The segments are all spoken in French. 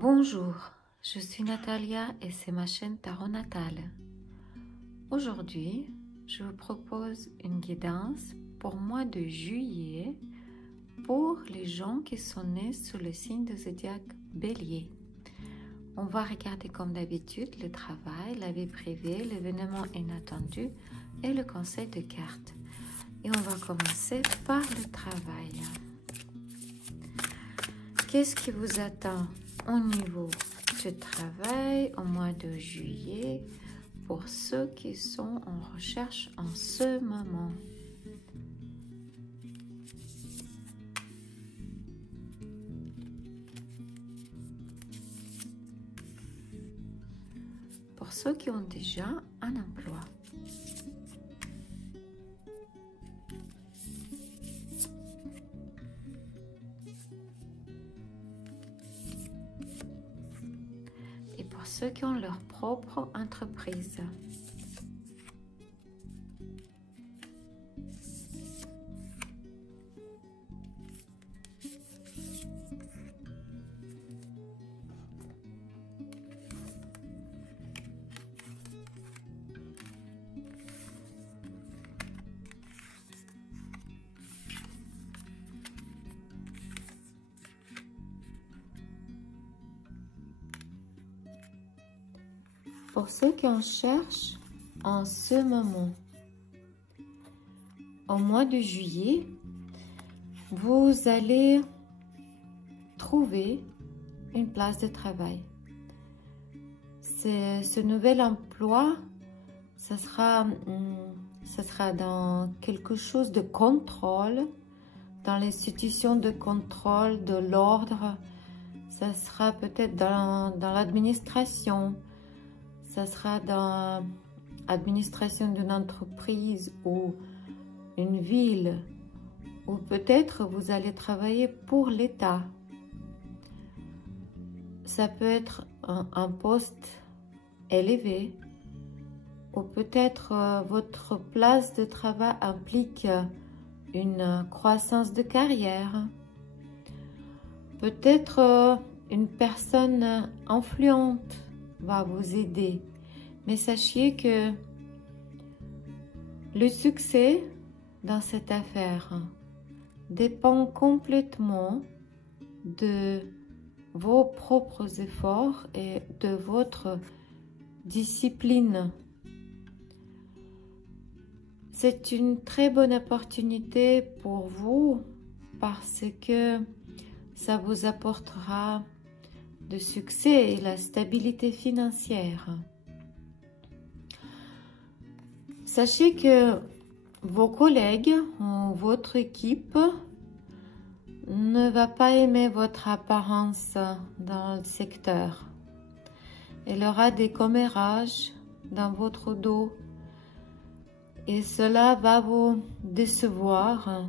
Bonjour, je suis Natalia et c'est ma chaîne Tarot Natal. Aujourd'hui, je vous propose une guidance pour le mois de juillet pour les gens qui sont nés sous le signe de zodiaque Bélier. On va regarder comme d'habitude le travail, la vie privée, l'événement inattendu et le conseil de cartes. Et on va commencer par le travail. Qu'est-ce qui vous attend au niveau du travail au mois de juillet pour ceux qui sont en recherche en ce moment? Pour ceux qui ont déjà un emploi. Et pour ceux qui ont leur propre entreprise. Pour ceux qui en cherchent en ce moment, au mois de juillet, vous allez trouver une place de travail. Ce nouvel emploi, ça sera dans quelque chose de contrôle, dans l'institution de contrôle de l'ordre. Ça sera peut-être dans l'administration. Ça sera dans l'administration d'une entreprise ou une ville, ou peut-être vous allez travailler pour l'État. Ça peut être un poste élevé, ou peut-être votre place de travail implique une croissance de carrière. Peut-être une personne influente va vous aider. Mais sachez que le succès dans cette affaire dépend complètement de vos propres efforts et de votre discipline. C'est une très bonne opportunité pour vous parce que ça vous apportera de succès et la stabilité financière. Sachez que vos collègues ou votre équipe ne va pas aimer votre apparence dans le secteur. Elle aura des commérages dans votre dos et cela va vous décevoir.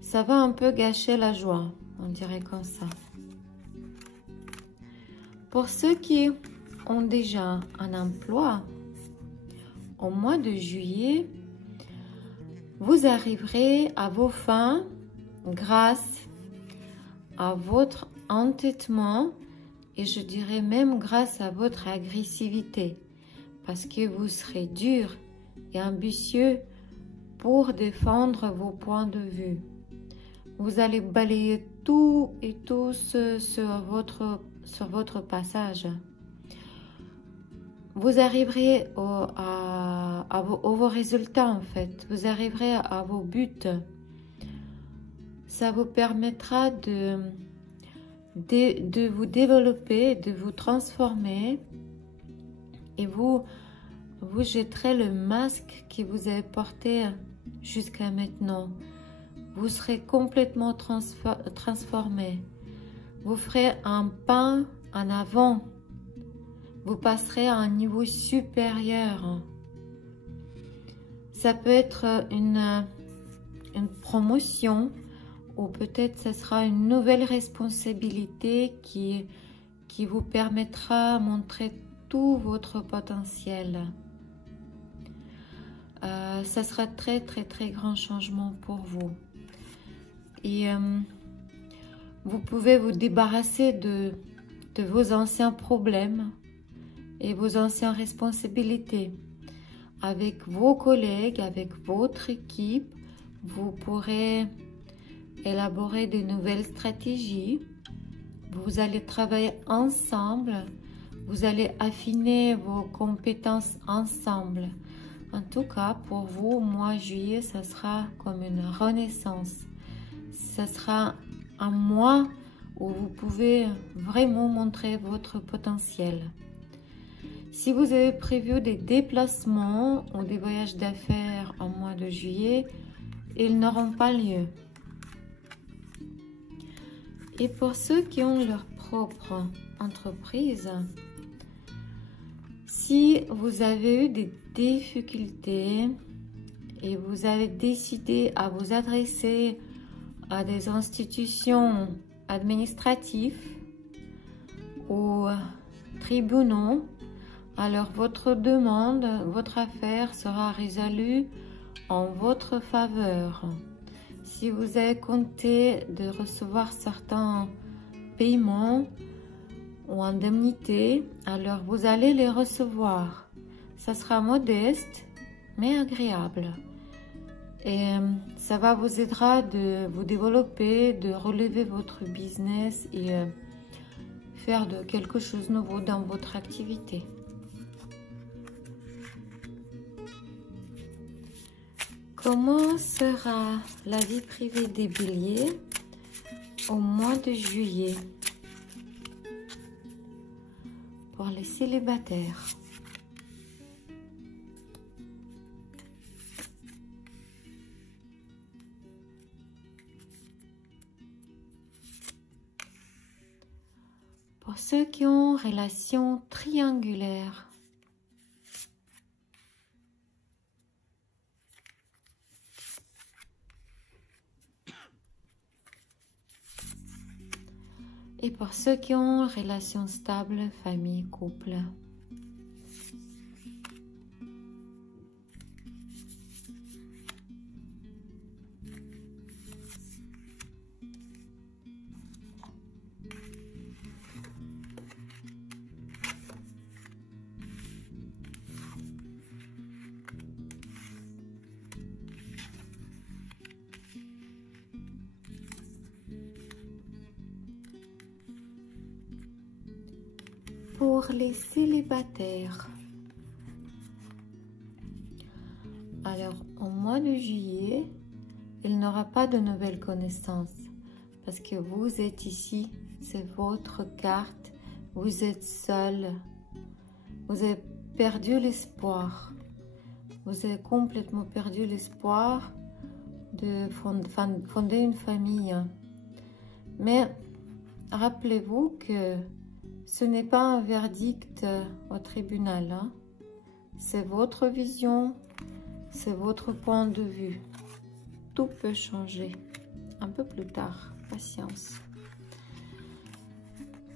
Ça va un peu gâcher la joie, on dirait comme ça. Pour ceux qui ont déjà un emploi, au mois de juillet, vous arriverez à vos fins grâce à votre entêtement et je dirais même grâce à votre agressivité parce que vous serez dur et ambitieux pour défendre vos points de vue. Vous allez balayer tout et tous sur votre passage. Vous arriverez à vos résultats en fait. Vous arriverez à vos buts. Ça vous permettra de vous développer, de vous transformer et vous jetterez le masque que vous avez porté jusqu'à maintenant. Vous serez complètement transformé. Vous ferez un pas en avant. Vous passerez à un niveau supérieur. Ça peut être une promotion ou peut-être ce sera une nouvelle responsabilité qui vous permettra de montrer tout votre potentiel. Ça sera très grand changement pour vous. Et vous pouvez vous débarrasser de de vos anciens problèmes et vos anciennes responsabilités. Avec vos collègues, avec votre équipe, vous pourrez élaborer de nouvelles stratégies. Vous allez travailler ensemble. Vous allez affiner vos compétences ensemble. En tout cas, pour vous, mois de juillet, ça sera comme une renaissance. Ça sera un mois où vous pouvez vraiment montrer votre potentiel. Si vous avez prévu des déplacements ou des voyages d'affaires en mois de juillet, ils n'auront pas lieu. Et pour ceux qui ont leur propre entreprise, si vous avez eu des difficultés et vous avez décidé à vous adresser à des institutions administratives ou tribunaux, alors votre demande, votre affaire sera résolue en votre faveur. Si vous avez compté de recevoir certains paiements ou indemnités, alors vous allez les recevoir. Ça sera modeste, mais agréable. Et ça va vous aider de vous développer, de relever votre business et faire de quelque chose de nouveau dans votre activité. Comment sera la vie privée des béliers au mois de juillet pour les célibataires? Pour ceux qui ont relation triangulaire, et pour ceux qui ont relation stable, famille, couple. Pour les célibataires, alors au mois de juillet, il n'aura pas de nouvelles connaissances parce que vous êtes ici, c'est votre carte, vous êtes seul, vous avez perdu l'espoir, vous avez complètement perdu l'espoir de fonder une famille. Mais rappelez-vous que ce n'est pas un verdict au tribunal, hein. C'est votre vision, c'est votre point de vue. Tout peut changer un peu plus tard, patience.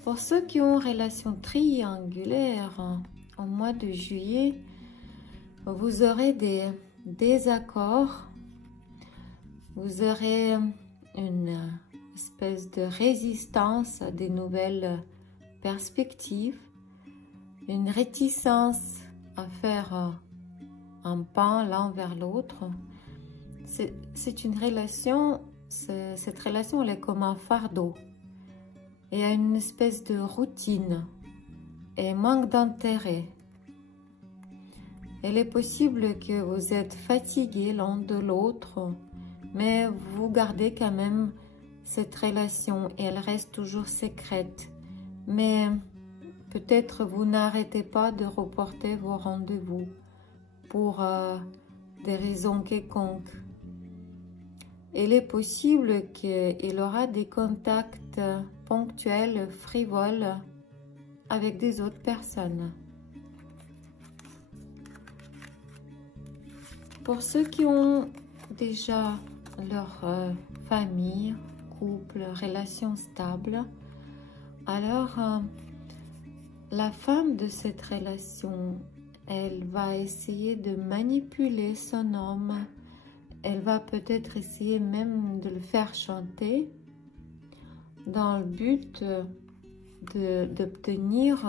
Pour ceux qui ont relation triangulaire, au mois de juillet, vous aurez des désaccords, vous aurez une espèce de résistance à des nouvelles perspectives, une réticence à faire un pas l'un vers l'autre. C'est une relation, cette relation elle est comme un fardeau. Il y a une espèce de routine et manque d'intérêt. Il est possible que vous êtes fatigués l'un de l'autre, mais vous gardez quand même cette relation et elle reste toujours secrète. Mais peut-être vous n'arrêtez pas de reporter vos rendez-vous pour des raisons quelconques. Il est possible qu'il aura des contacts ponctuels, frivoles avec des autres personnes. Pour ceux qui ont déjà leur famille, couple, relation stable, alors la femme de cette relation, elle va essayer de manipuler son homme. Elle va peut-être essayer même de le faire chanter dans le but d'obtenir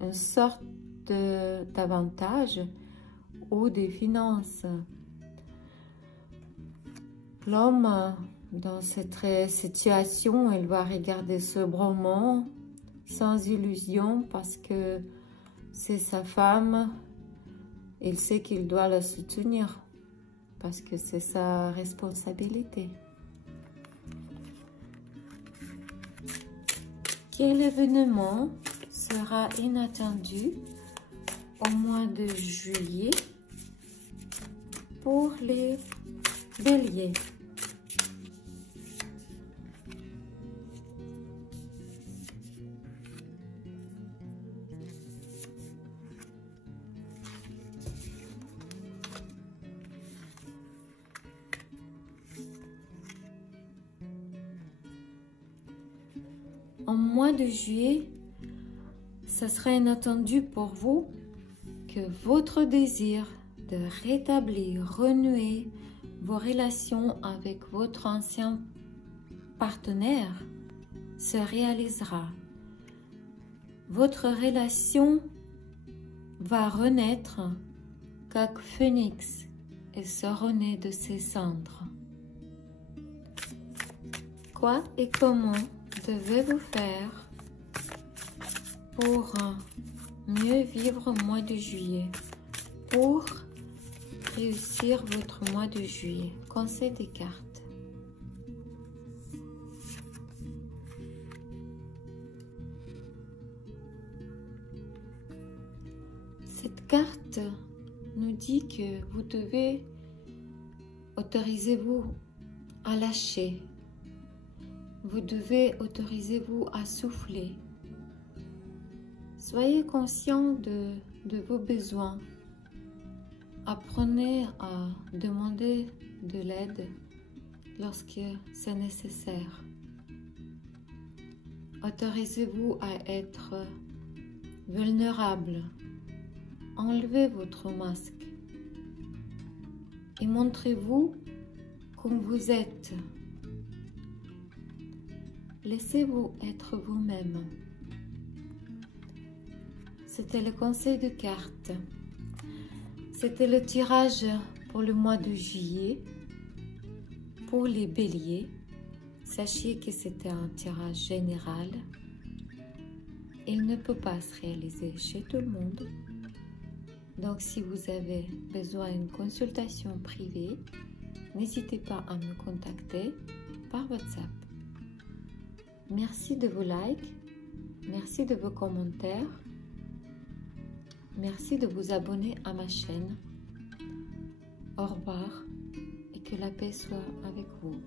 une sorte d'avantage ou des finances. L'homme, dans cette situation, il va regarder sobrement, sans illusion, parce que c'est sa femme. Il sait qu'il doit la soutenir, parce que c'est sa responsabilité. Quel événement sera inattendu au mois de juillet pour les béliers? En mois de juillet, ça sera inattendu pour vous que votre désir de rétablir, renouer vos relations avec votre ancien partenaire se réalisera. Votre relation va renaître comme phénix et se renaît de ses cendres. Quoi et comment devez-vous faire pour mieux vivre le mois de juillet, pour réussir votre mois de juillet? Conseil des cartes. Cette carte nous dit que vous devez autoriser-vous à lâcher. Vous devez autoriser-vous à souffler. Soyez conscient de vos besoins. Apprenez à demander de l'aide lorsque c'est nécessaire. Autorisez-vous à être vulnérable. Enlevez votre masque et montrez-vous comme vous êtes. Laissez-vous être vous-même. C'était le conseil de cartes. C'était le tirage pour le mois de juillet. Pour les béliers, sachez que c'était un tirage général. Il ne peut pas se réaliser chez tout le monde. Donc, si vous avez besoin d'une consultation privée, n'hésitez pas à me contacter par WhatsApp. Merci de vos likes, merci de vos commentaires, merci de vous abonner à ma chaîne. Au revoir et que la paix soit avec vous.